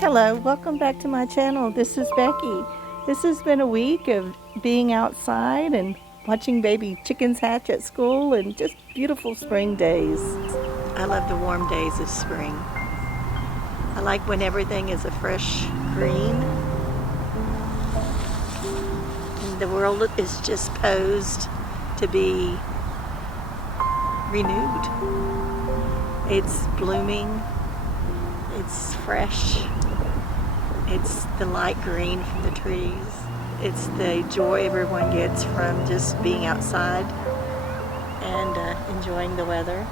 Hello, welcome back to my channel. This is Becky. This has been a week of being outside and watching baby chickens hatch at school and just beautiful spring days. I love the warm days of spring. I like when everything is a fresh green. And the world is just posed to be renewed. It's blooming. It's fresh. It's the light green from the trees. It's the joy everyone gets from just being outside and enjoying the weather.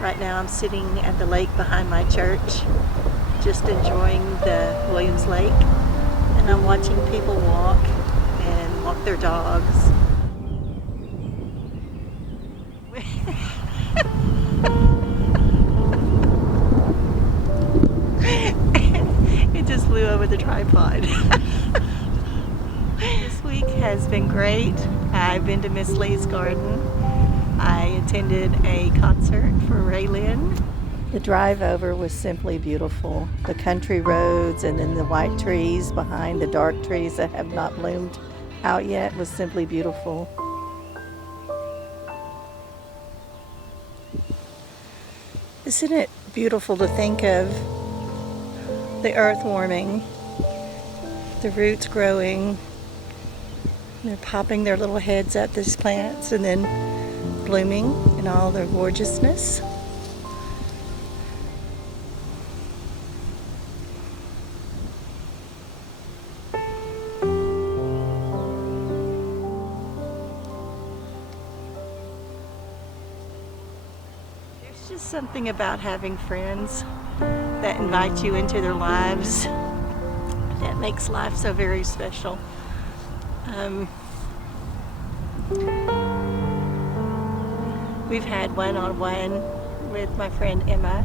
Right now I'm sitting at the lake behind my church, just enjoying the Williams Lake, and I'm watching people walk and walk their dogs. It just flew over the tripod. This week has been great. I've been to Miss Lee's garden. I attended a concert for Raylyn. The drive over was simply beautiful. The country roads and then the white trees behind the dark trees that have not bloomed out yet was simply beautiful. Isn't it beautiful to think of the earth warming, the roots growing, they're popping their little heads up, these plants, and then blooming in all their gorgeousness. There's just something about having friends that invite you into their lives that makes life so very special. We've had one-on-one with my friend Emma,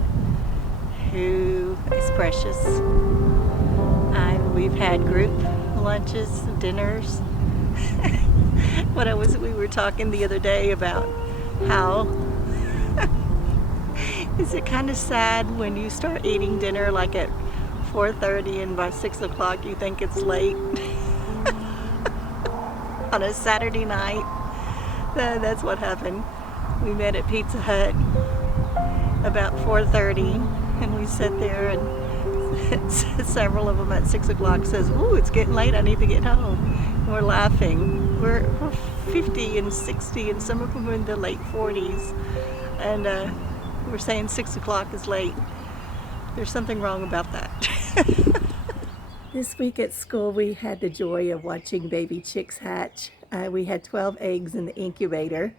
who is precious. We've had group lunches, dinners. We were talking the other day about how is it kind of sad when you start eating dinner like at 4:30 and by 6 o'clock you think it's late on a Saturday night? That's what happened. We met at Pizza Hut about 4:30 and we sat there, and several of them at 6 o'clock says, "Ooh, it's getting late, I need to get home." And we're laughing. We're 50 and 60 and some of them are in the late 40s, and we're saying 6 o'clock is late. There's something wrong about that. This week at school we had the joy of watching baby chicks hatch. We had 12 eggs in the incubator,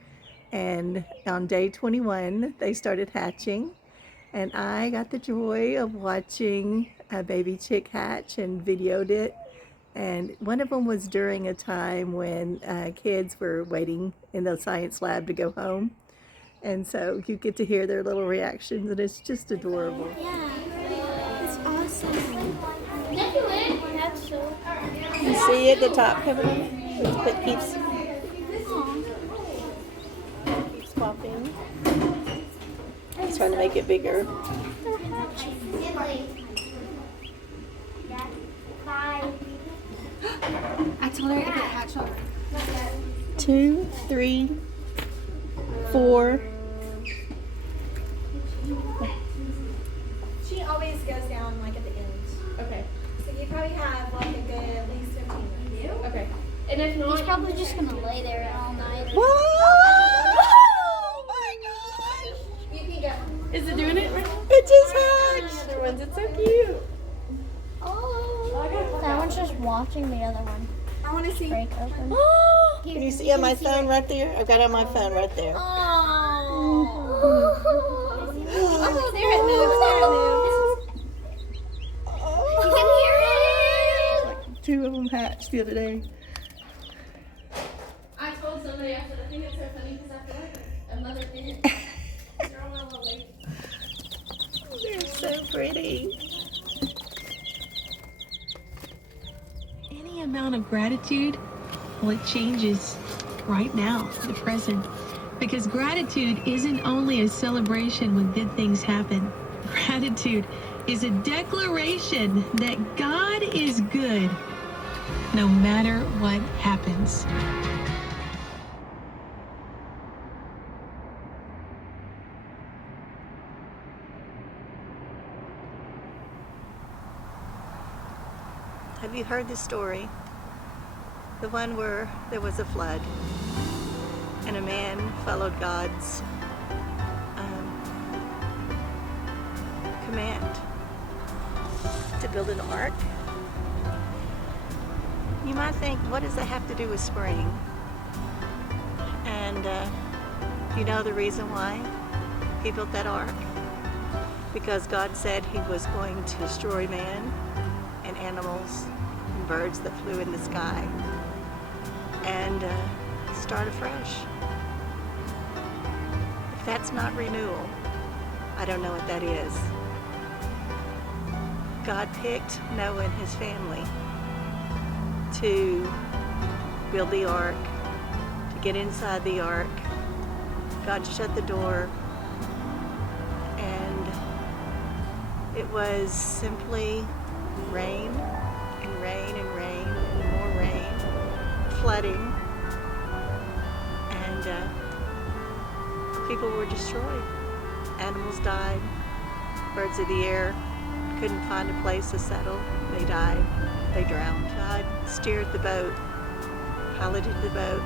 and on day 21 they started hatching, and I got the joy of watching a baby chick hatch and videoed it. And one of them was during a time when kids were waiting in the science lab to go home. And so you get to hear their little reactions, and it's just adorable. Yeah, it's awesome. That's so. You see at the top coming up? It keeps popping. It's trying to make it bigger. I told her it could hatch over. 2, 3, 4. She always goes down like at the end. Okay. So you probably have like a good at least 15 minutes. Okay. And if not, He's probably just gonna lay there all night. Whoa! Oh my gosh! You can go. is it doing it right now? It just hatched! The other ones, it's so cute. Oh, that one's just watching the other one I want to see. break open. Can you see on my phone right there? I've got it on my phone right there. Oh, There it moves. There it moves. you can hear it. 2 of them hatched the other day. I told somebody, I said, I think it's so funny because I feel like a mother hen. They're all my little ladies. They're so pretty. Any amount of gratitude, well, it changes right now, the present. Because gratitude isn't only a celebration when good things happen. Gratitude is a declaration that God is good no matter what happens. Have you heard the story? The one where there was a flood and a man followed God's command to build an ark. You might think, what does that have to do with spring? And you know the reason why he built that ark? Because God said he was going to destroy man and animals and birds that flew in the sky and start afresh. If that's not renewal, I don't know what that is. God picked Noah and his family to build the ark, to get inside the ark. God shut the door, and it was simply rain and rain and rain and more rain, flooding, and people were destroyed. Animals died, birds of the air couldn't find a place to settle. They died, they drowned. God steered the boat, piloted the boat,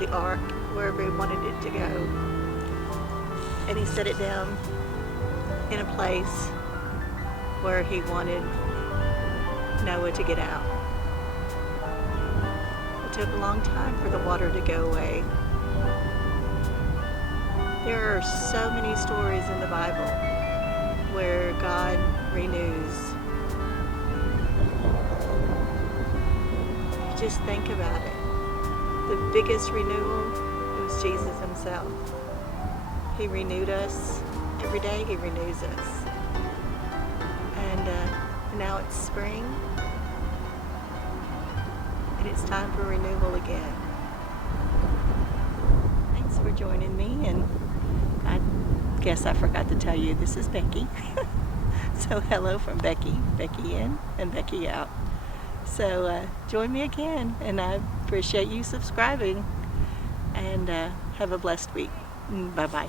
the ark, wherever he wanted it to go. And he set it down in a place where he wanted Noah to get out. It took a long time for the water to go away. There are so many stories in the Bible where God renews. Just think about it. The biggest renewal was Jesus himself. He renewed us. Every day he renews us. And now it's spring. And it's time for renewal again. Thanks for joining me, and I guess I forgot to tell you, this is Becky. So hello from Becky in and Becky out. So join me again, and I appreciate you subscribing, and have a blessed week. Bye-bye.